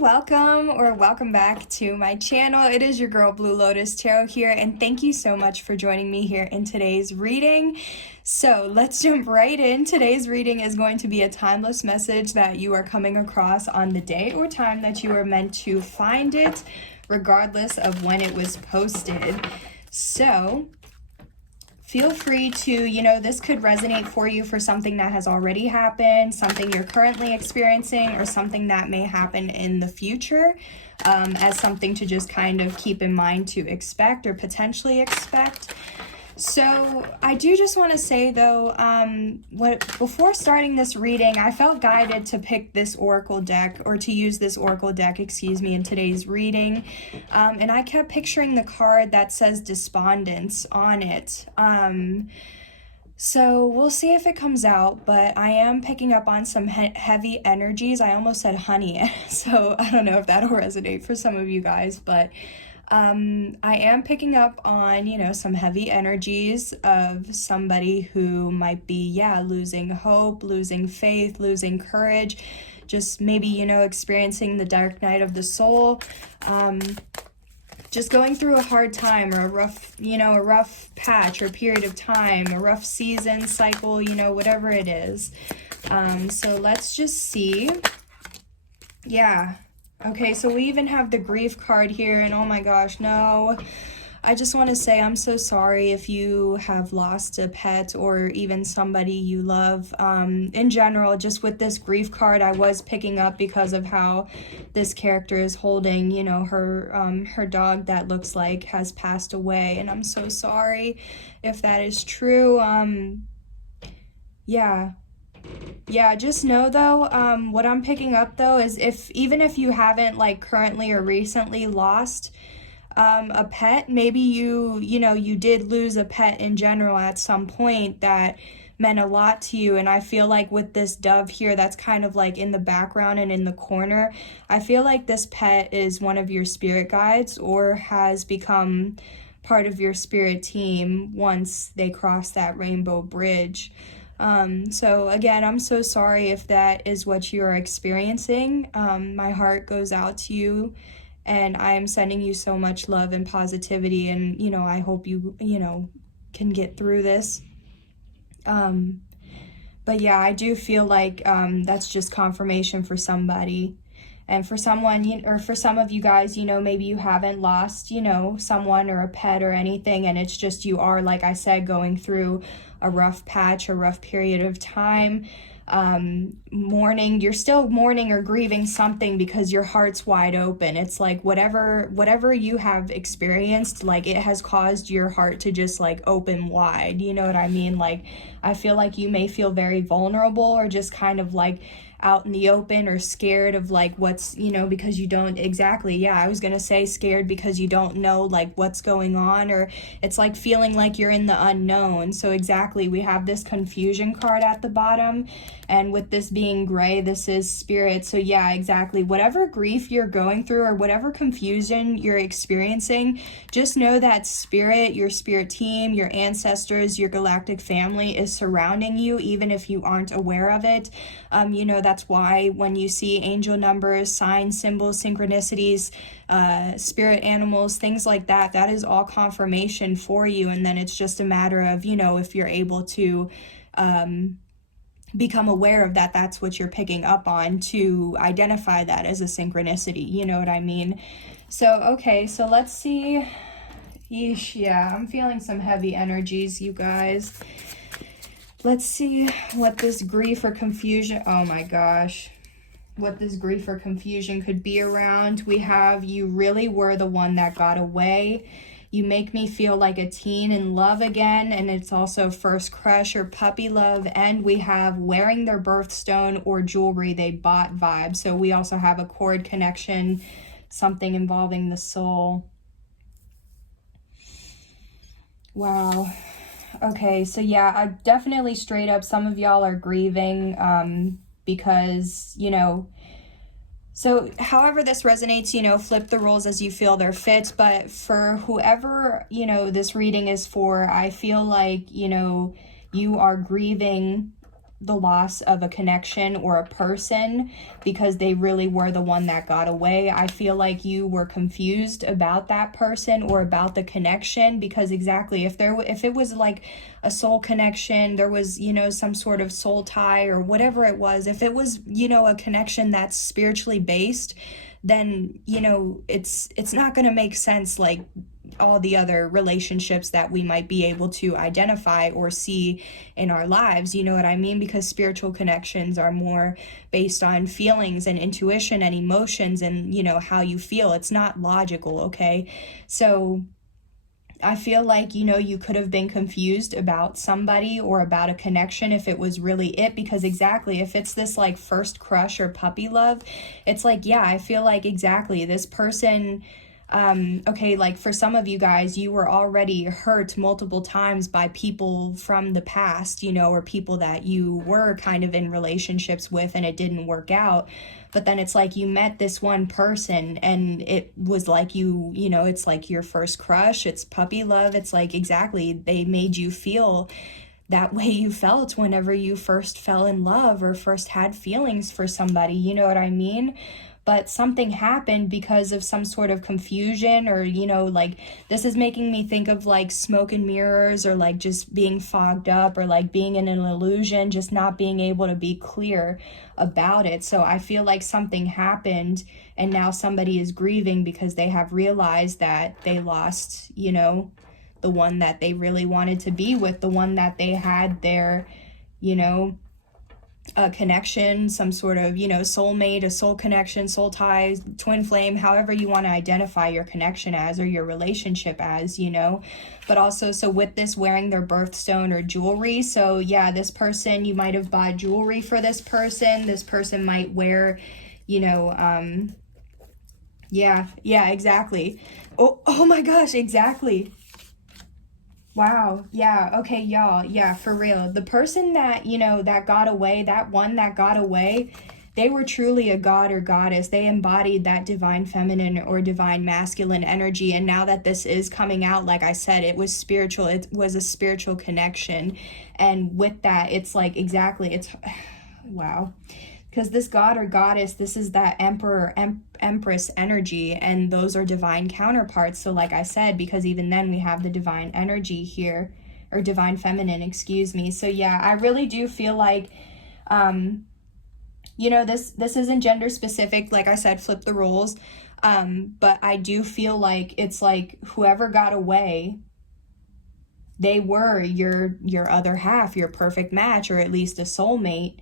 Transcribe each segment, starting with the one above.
welcome back to my channel. It is your girl Blue Lotus Tarot here, and thank you so much for joining me here in today's reading. So let's jump right in. Today's reading is going to be a timeless message that you are coming across on the day or time that you are meant to find it, regardless of when it was posted. So feel free to, this could resonate for you for something that has already happened, something you're currently experiencing, or something that may happen in the future, as something to just kind of keep in mind to expect or potentially expect. So I do just want to say though, before starting this reading, I felt guided to pick this oracle deck, or to use this oracle deck, in today's reading. And I kept picturing the card that says Despondence on it. So we'll see if it comes out, but I am picking up on some heavy energies. I almost said honey, so I don't know if that'll resonate for some of you guys, but I am picking up on, some heavy energies of somebody who might be, losing hope, losing faith, losing courage, just maybe, experiencing the dark night of the soul, just going through a hard time or a rough patch or period of time, a rough season, cycle, whatever it is. So let's just see. Yeah. Okay, so we even have the grief card here, and oh my gosh, no. I just want to say I'm so sorry if you have lost a pet or even somebody you love. In general, just with this grief card, I was picking up because of how this character is holding, her dog that looks like has passed away, and I'm so sorry if that is true. Yeah, just know though, what I'm picking up though is even if you haven't currently or recently lost a pet, maybe you did lose a pet in general at some point that meant a lot to you. And I feel like with this dove here that's kind of in the background and in the corner, I feel like this pet is one of your spirit guides or has become part of your spirit team once they cross that rainbow bridge. So again, I'm so sorry if that is what you are experiencing. My heart goes out to you, and I am sending you so much love and positivity, and, I hope you, can get through this. But yeah, I do feel like, that's just confirmation for somebody. And for someone, or for some of you guys, maybe you haven't lost, someone or a pet or anything, and it's just you are, like I said, going through a rough patch, a rough period of time, mourning. You're still mourning or grieving something because your heart's wide open. It's like whatever you have experienced, it has caused your heart to just open wide. You know what I mean? I feel like you may feel very vulnerable or just kind of out in the open or scared of what's, because you don't I was gonna say scared because you don't know what's going on, or it's feeling like you're in the unknown. So exactly, we have this confusion card at the bottom, and with this being gray, this is spirit. So yeah, exactly, whatever grief you're going through or whatever confusion you're experiencing, just know that spirit, your spirit team, your ancestors, your galactic family is surrounding you, even if you aren't aware of it. That's why when you see angel numbers, signs, symbols, synchronicities, spirit animals, things like that, that is all confirmation for you. And then it's just a matter of, if you're able to become aware of that, that's what you're picking up on, to identify that as a synchronicity. You know what I mean? So, okay, so let's see. Yeesh, yeah, I'm feeling some heavy energies, you guys. Let's see what this grief or confusion, oh my gosh, what this grief or confusion could be around. We have, you really were the one that got away. You make me feel like a teen in love again, and it's also first crush or puppy love. And we have wearing their birthstone or jewelry they bought vibe. So we also have a cord connection, something involving the soul. Wow. Okay, so yeah, I definitely straight up, some of y'all are grieving because, so however this resonates, flip the rules as you feel they're fit. But for whoever, this reading is for, I feel like, you are grieving the loss of a connection or a person because they really were the one that got away. I feel like you were confused about that person or about the connection, because exactly, if it was like a soul connection, there was, you know, some sort of soul tie or whatever it was, if it was, you know, a connection that's spiritually based, then, you know, it's not going to make sense like all the other relationships that we might be able to identify or see in our lives, you know what I mean? Because spiritual connections are more based on feelings and intuition and emotions and, you know, how you feel. It's not logical, okay? So I feel like, you know, you could have been confused about somebody or about a connection if it was really it, because exactly, if it's this like first crush or puppy love, it's like, yeah, I feel like exactly this person, okay, like for some of you guys, you were already hurt multiple times by people from the past, you know, or people that you were kind of in relationships with and it didn't work out. But then it's like you met this one person and it was like you know, it's like your first crush, it's puppy love. It's like exactly, they made you feel that way you felt whenever you first fell in love or first had feelings for somebody, you know what I mean? But something happened because of some sort of confusion, or, you know, like this is making me think of like smoke and mirrors, or like just being fogged up, or like being in an illusion, just not being able to be clear about it. So I feel like something happened and now somebody is grieving because they have realized that they lost, you know, the one that they really wanted to be with, the one that they had their, you know, a connection, some sort of, you know, soulmate, a soul connection, soul ties, twin flame, however you want to identify your connection as or your relationship as, you know. But also, so with this, wearing their birthstone or jewelry, so yeah, this person, you might have bought jewelry for this person might wear, you know, yeah, exactly. Oh my gosh, exactly. Wow. Yeah. Okay, y'all. Yeah, for real. The person that, you know, that got away, that one that got away, they were truly a god or goddess. They embodied that divine feminine or divine masculine energy. And now that this is coming out, like I said, it was spiritual. It was a spiritual connection. And with that, it's like, exactly, it's, wow. Because this god or goddess, this is that emperor, empress energy, and those are divine counterparts. So like I said, because even then we have the divine energy here, or divine feminine, excuse me. So yeah, I really do feel like, you know, this isn't gender specific. Like I said, flip the roles. But I do feel like it's like whoever got away, they were your other half, your perfect match, or at least a soulmate.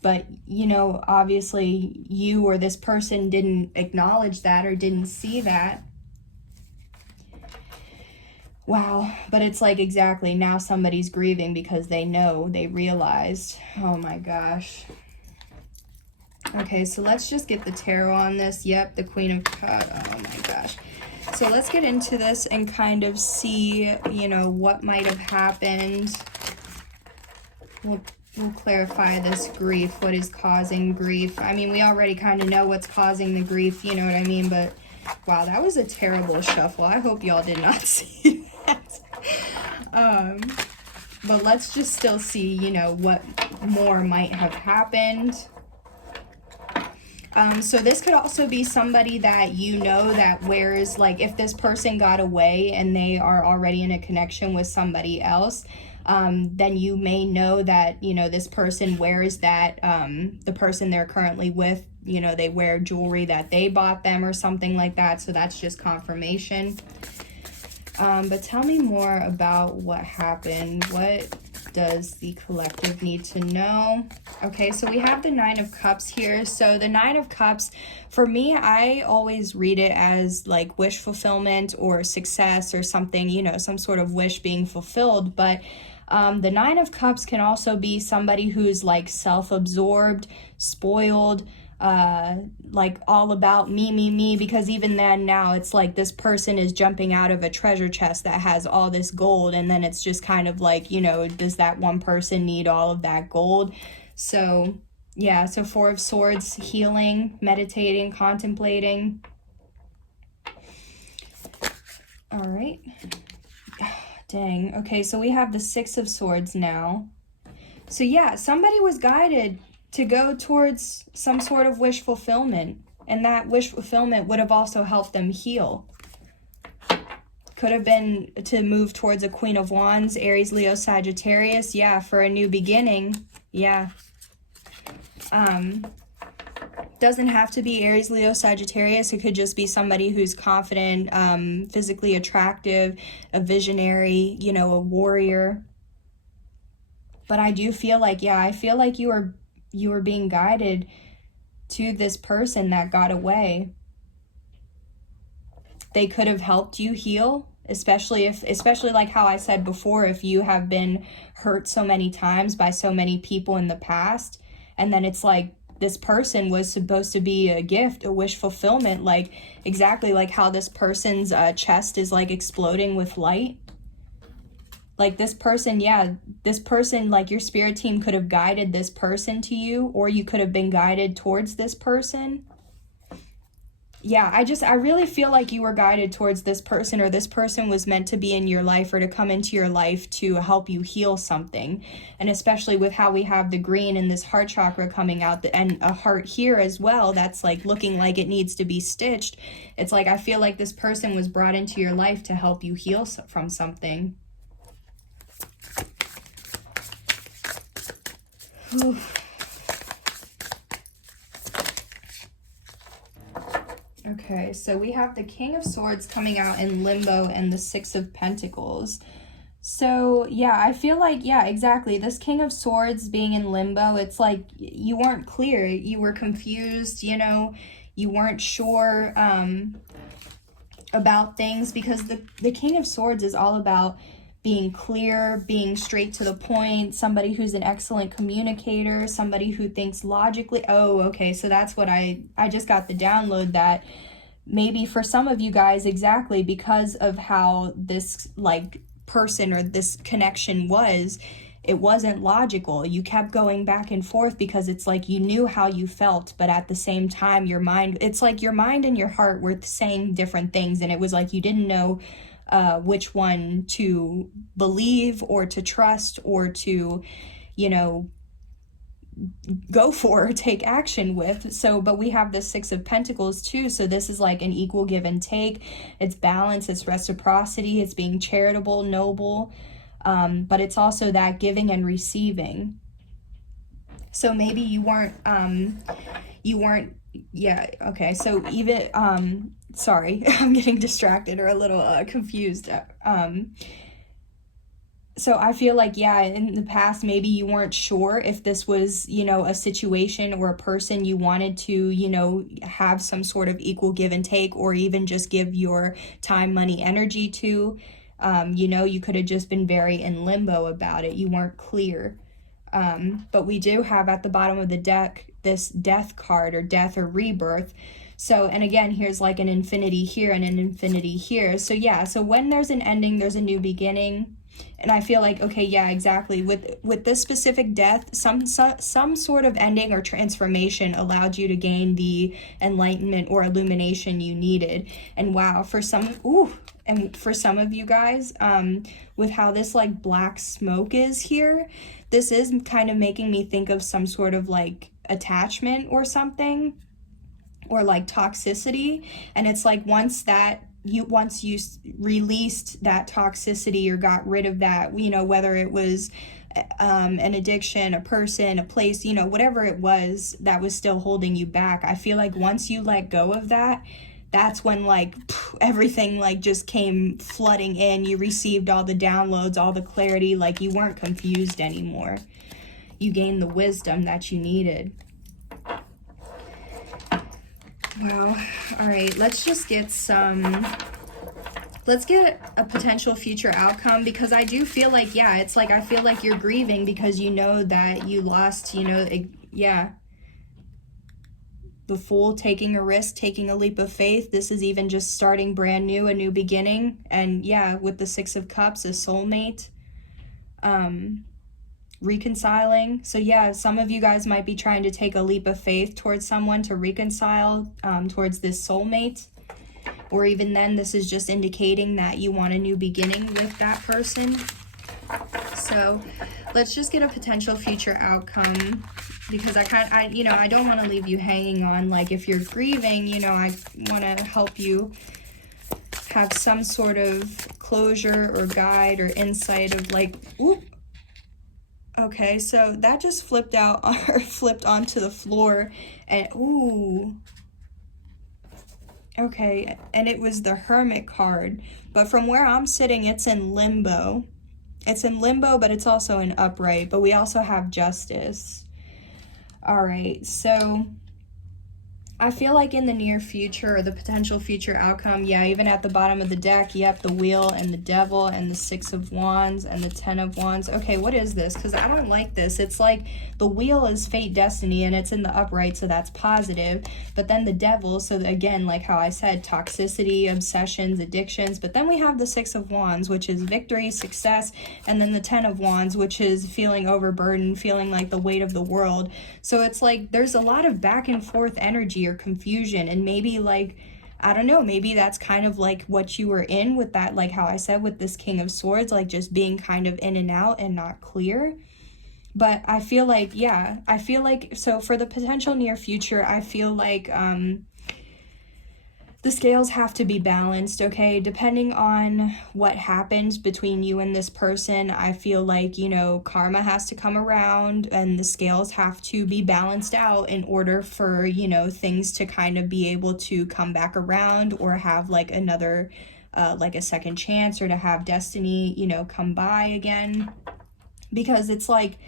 But, you know, obviously you or this person didn't acknowledge that or didn't see that. Wow. But it's like, exactly, now somebody's grieving because they know, they realized. Oh my gosh. Okay, so let's just get the tarot on this. Yep, the Queen of Cups. Oh my gosh. So let's get into this and kind of see, you know, what might have happened. We'll clarify this grief. What is causing grief? I mean, we already kind of know what's causing the grief, you know what I mean? But wow, that was a terrible shuffle. I hope y'all did not see that. But let's just still see, you know, what more might have happened. So this could also be somebody that you know that wears, like if this person got away and they are already in a connection with somebody else, then you may know that, you know, this person wears that, the person they're currently with, you know, they wear jewelry that they bought them or something like that. So that's just confirmation. But tell me more about what happened. What does the collective need to know? Okay, so we have the Nine of Cups here. So the Nine of Cups, for me, I always read it as like wish fulfillment or success or something, you know, some sort of wish being fulfilled. But the Nine of Cups can also be somebody who's like self-absorbed, spoiled, like all about me, because even then now it's like this person is jumping out of a treasure chest that has all this gold, and then it's just kind of like, you know, does that one person need all of that gold? So yeah, so Four of Swords, healing, meditating, contemplating. All right. Dang. Okay, so we have the Six of Swords now. So yeah, somebody was guided to go towards some sort of wish fulfillment, and that wish fulfillment would have also helped them heal. Could have been to move towards a Queen of Wands, Aries, Leo, Sagittarius. Yeah, for a new beginning. Yeah. Doesn't have to be Aries, Leo, Sagittarius. It could just be somebody who's confident, physically attractive, a visionary, you know, a warrior. But I do feel like, yeah, I feel like you were being guided to this person that got away. They could have helped you heal, especially like how I said before, if you have been hurt so many times by so many people in the past, and then it's like this person was supposed to be a gift, a wish fulfillment, like exactly like how this person's chest is like exploding with light. Like this person, yeah, this person, like your spirit team could have guided this person to you, or you could have been guided towards this person. Yeah, I really feel like you were guided towards this person, or this person was meant to be in your life or to come into your life to help you heal something. And especially with how we have the green and this heart chakra coming out, and a heart here as well that's like looking like it needs to be stitched. It's like I feel like this person was brought into your life to help you heal from something. Okay, so we have the King of Swords coming out in limbo and the Six of Pentacles. So yeah, I feel like, yeah, exactly. This King of Swords being in limbo, it's like you weren't clear. You were confused, you know, you weren't sure about things, because the King of Swords is all about being clear, being straight to the point, somebody who's an excellent communicator, somebody who thinks logically. Oh, okay, so that's what I just got the download that maybe for some of you guys, exactly because of how this like person or this connection was, it wasn't logical. You kept going back and forth because it's like you knew how you felt, but at the same time your mind, it's like your mind and your heart were saying different things, and it was like you didn't know which one to believe or to trust or to, you know, go for or take action with. So, but we have the Six of Pentacles too. So this is like an equal give and take. It's balance, it's reciprocity, it's being charitable, noble, but it's also that giving and receiving. So maybe you weren't, yeah, okay. So even, sorry, I'm getting distracted or a little confused. So I feel like, yeah, in the past, maybe you weren't sure if this was, you know, a situation or a person you wanted to, you know, have some sort of equal give and take, or even just give your time, money, energy to. You know, you could have just been very in limbo about it. You weren't clear. But we do have at the bottom of the deck this death card, or death or rebirth. So, and again, here's like an infinity here and an infinity here. So yeah, so when there's an ending, there's a new beginning. And I feel like, okay, yeah, exactly. With this specific death, some sort of ending or transformation allowed you to gain the enlightenment or illumination you needed. And wow, for some, and for some of you guys, with how this like black smoke is here, this is kind of making me think of some sort of like attachment or something, or like toxicity. And it's like once you released that toxicity or got rid of that, you know, whether it was an addiction, a person, a place, you know, whatever it was that was still holding you back, I feel like once you let go of that, that's when like everything like just came flooding in. You received all the downloads, all the clarity, like you weren't confused anymore. You gained the wisdom that you needed. Wow. All right, let's just get let's get a potential future outcome, because I do feel like, yeah, it's like I feel like you're grieving because you know that you lost, you know, yeah. The Fool, taking a risk, taking a leap of faith. This is even just starting brand new, a new beginning. And yeah, with the Six of Cups, a soulmate. Reconciling. So yeah, some of you guys might be trying to take a leap of faith towards someone to reconcile towards this soulmate, or even then this is just indicating that you want a new beginning with that person. So Let's just get a potential future outcome, because I don't want to leave you hanging on. Like, if you're grieving, you know, I want to help you have some sort of closure or guide or insight of like, oop. Okay, so that just flipped out or flipped onto the floor, and ooh. Okay, and it was the Hermit card, but from where I'm sitting, it's in limbo. It's in limbo, but it's also in upright, but we also have Justice. All right, so I feel like in the near future, or the potential future outcome, yeah, even at the bottom of the deck, yep, the Wheel and the Devil and the Six of Wands and the Ten of Wands. Okay, what is this? Because I don't like this. It's like the Wheel is fate, destiny, and it's in the upright, so that's positive. But then the Devil, so again, like how I said, toxicity, obsessions, addictions. But then we have the Six of Wands, which is victory, success, and then the Ten of Wands, which is feeling overburdened, feeling like the weight of the world. So it's like there's a lot of back and forth energy or confusion, and maybe like, I don't know, maybe that's kind of like what you were in with that, like how I said with this King of Swords, like just being kind of in and out and not clear. But I feel like, yeah, I feel like, so for the potential near future, I feel like the scales have to be balanced, okay? Depending on what happens between you and this person, I feel like, you know, karma has to come around and the scales have to be balanced out in order for, you know, things to kind of be able to come back around, or have like another, like a second chance, or to have destiny, you know, come by again. Because it's like,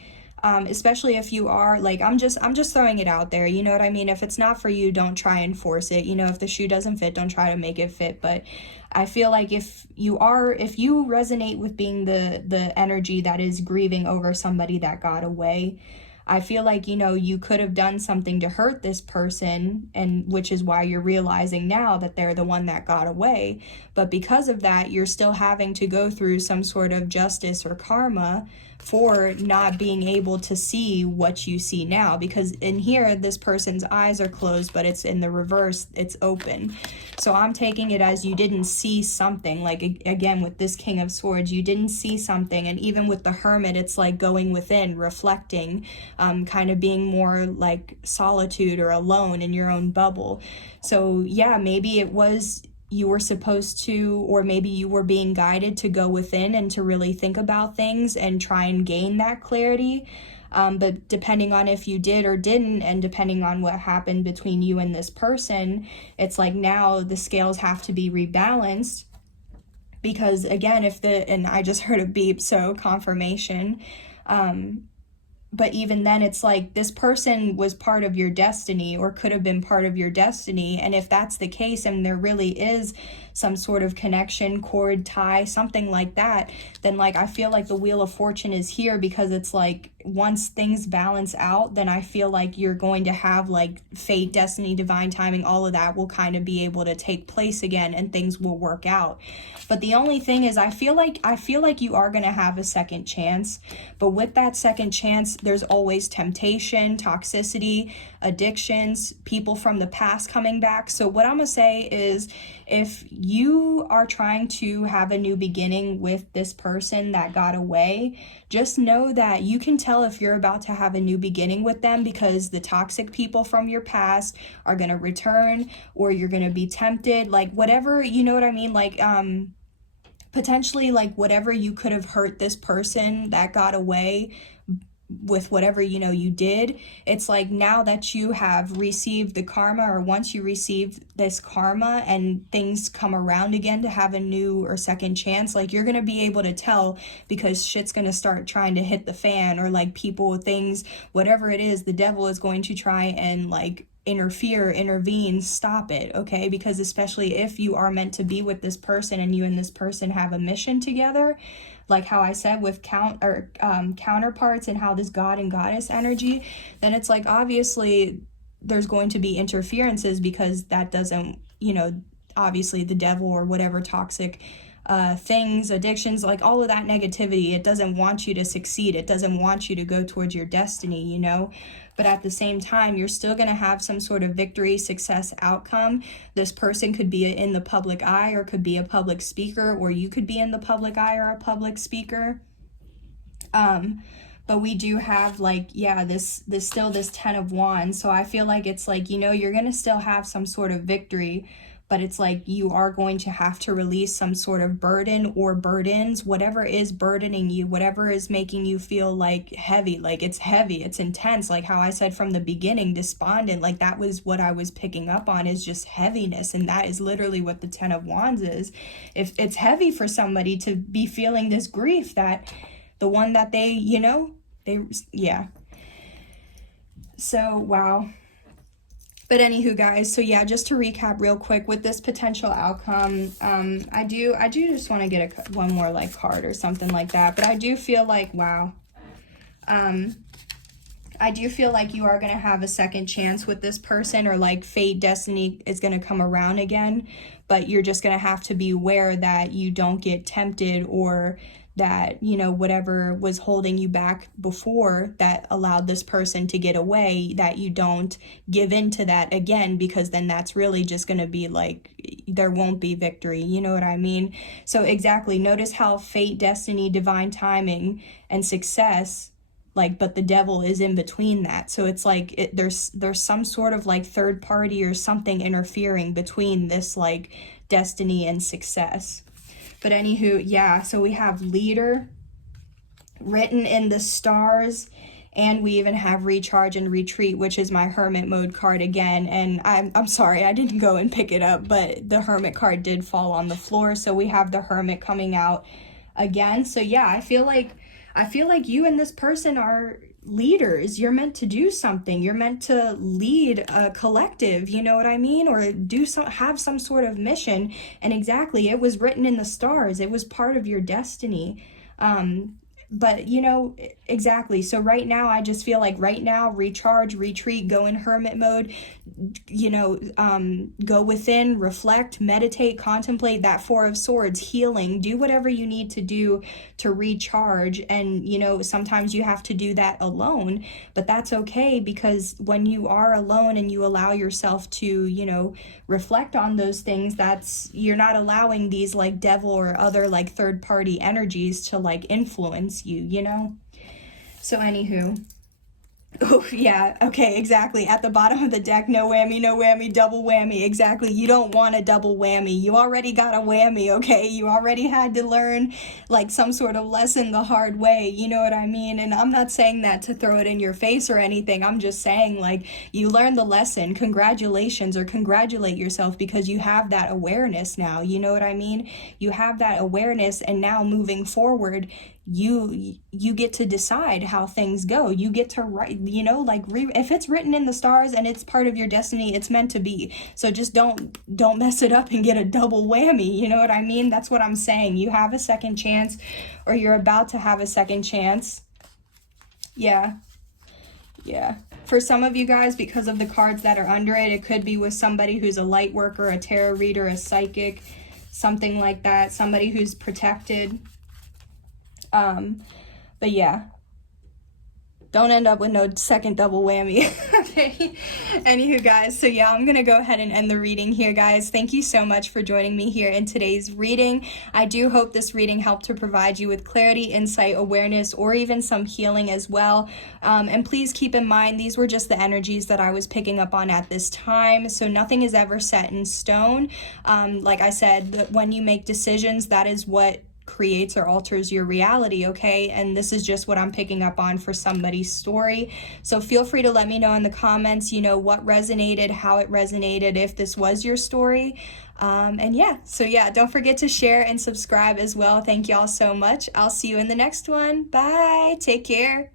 especially if you are like, I'm just throwing it out there, you know what I mean? If it's not for you, don't try and force it. You know, if the shoe doesn't fit, don't try to make it fit. But I feel like if you resonate with being the energy that is grieving over somebody that got away, I feel like, you know, you could have done something to hurt this person, and which is why you're realizing now that they're the one that got away. But because of that, you're still having to go through some sort of justice or karma for not being able to see what you see now. Because in here, this person's eyes are closed, but it's in the reverse, it's open. So I'm taking it as you didn't see something. Like, again, with this King of Swords, you didn't see something. And even with the Hermit, it's like going within, reflecting, kind of being more like solitude or alone in your own bubble. So yeah, maybe it was you were supposed to, or maybe you were being guided to go within and to really think about things and try and gain that clarity. But depending on if you did or didn't, and depending on what happened between you and this person, it's like now the scales have to be rebalanced. Because again, and I just heard a beep, so confirmation. But even then, it's like this person was part of your destiny, or could have been part of your destiny. And if that's the case, and there really is some sort of connection, cord, tie, something like that, then like I feel like the Wheel of Fortune is here, because it's like once things balance out, then I feel like you're going to have like fate, destiny, divine timing, all of that will kind of be able to take place again, and things will work out. But the only thing is, I feel like you are going to have a second chance. But with that second chance, there's always temptation, toxicity, addictions, people from the past coming back. So what I'm going to say is, if you are trying to have a new beginning with this person that got away, just know that you can tell if you're about to have a new beginning with them, because the toxic people from your past are going to return, or you're going to be tempted, like whatever, you know what I mean? Like, potentially like whatever you could have hurt this person that got away with, whatever, you know, you did, it's like now that you have received the karma, or once you receive this karma and things come around again to have a new or second chance, like you're gonna be able to tell, because shit's gonna start trying to hit the fan, or like people, things, whatever it is, the devil is going to try and like intervene, stop it, okay? Because especially if you are meant to be with this person, and you and this person have a mission together, like how I said with counterparts, and how this God and Goddess energy, then it's like obviously there's going to be interferences, because that doesn't, you know, obviously the devil or whatever toxic things, addictions, like all of that negativity, it doesn't want you to succeed. It doesn't want you to go towards your destiny, you know? But at the same time, you're still going to have some sort of victory, success, outcome. This person could be in the public eye, or could be a public speaker, or you could be in the public eye or a public speaker. but we do have like, yeah, this still this 10 of Wands. So I feel like it's like, you know, you're going to still have some sort of victory, but it's like you are going to have to release some sort of burden or burdens, whatever is burdening you, whatever is making you feel like heavy, it's intense. Like how I said from the beginning, despondent, like that was what I was picking up on, is just heaviness. And that is literally what the 10 of Wands is. If it's heavy for somebody to be feeling this grief, that the one that they, you know, yeah. So, wow. But anywho, guys, so yeah, just to recap real quick with this potential outcome, I do just want to get one more like card or something like that. But I do feel like, wow, I do feel like you are going to have a second chance with this person, or like fate, destiny is going to come around again. But you're just going to have to be aware that you don't get tempted, or that, you know, whatever was holding you back before that allowed this person to get away, that you don't give in to that again, because then that's really just going to be like, there won't be victory. You know what I mean? So exactly, notice how fate, destiny, divine timing, and success, like, but the devil is in between that. So it's like there's some sort of like third party or something interfering between this like destiny and success. But anywho, yeah, so we have leader written in the stars, and we even have recharge and retreat, which is my hermit mode card again. And I'm sorry, I didn't go and pick it up, but the hermit card did fall on the floor. So we have the hermit coming out again. So yeah, I feel like you and this person are leaders. You're meant to do something. You're meant to lead a collective, you know what I mean? Or have some sort of mission. And exactly, it was written in the stars. It was part of your destiny. But you know, exactly. So right now, I just feel like right now, recharge, retreat, go in hermit mode, you know, go within, reflect, meditate, contemplate that Four of Swords, healing, do whatever you need to do to recharge. And, you know, sometimes you have to do that alone, but that's okay, because when you are alone and you allow yourself to, you know, reflect on those things, you're not allowing these like devil or other like third party energies to like influence you, you know? So anywho, oh yeah, okay, exactly. At the bottom of the deck, no whammy, double whammy. Exactly. You don't want a double whammy. You already got a whammy, okay? You already had to learn like some sort of lesson the hard way, you know what I mean? And I'm not saying that to throw it in your face or anything. I'm just saying, like, you learned the lesson. Congratulations, or congratulate yourself, because you have that awareness now, you know what I mean? You have that awareness, and now moving forward, you get to decide how things go. You get to write, you know, like if it's written in the stars and it's part of your destiny, it's meant to be. So just don't mess it up and get a double whammy, you know what I mean? That's what I'm saying. You have a second chance, or you're about to have a second chance. Yeah. For some of you guys, because of the cards that are under it, it could be with somebody who's a light worker, a tarot reader, a psychic, something like that, somebody who's protected. But yeah, don't end up with no second double whammy. Okay. Anywho, guys, so yeah, I'm gonna go ahead and end the reading here, guys. Thank you so much for joining me here in today's reading. I do hope this reading helped to provide you with clarity, insight, awareness, or even some healing as well. And please keep in mind, these were just the energies that I was picking up on at this time. So nothing is ever set in stone. Like I said, when you make decisions, that is what creates or alters your reality, okay? And this is just what I'm picking up on for somebody's story. So feel free to let me know in the comments, you know, what resonated, how it resonated, if this was your story. And yeah, so yeah, don't forget to share and subscribe as well. Thank y'all so much. I'll see you in the next one. Bye. Take care.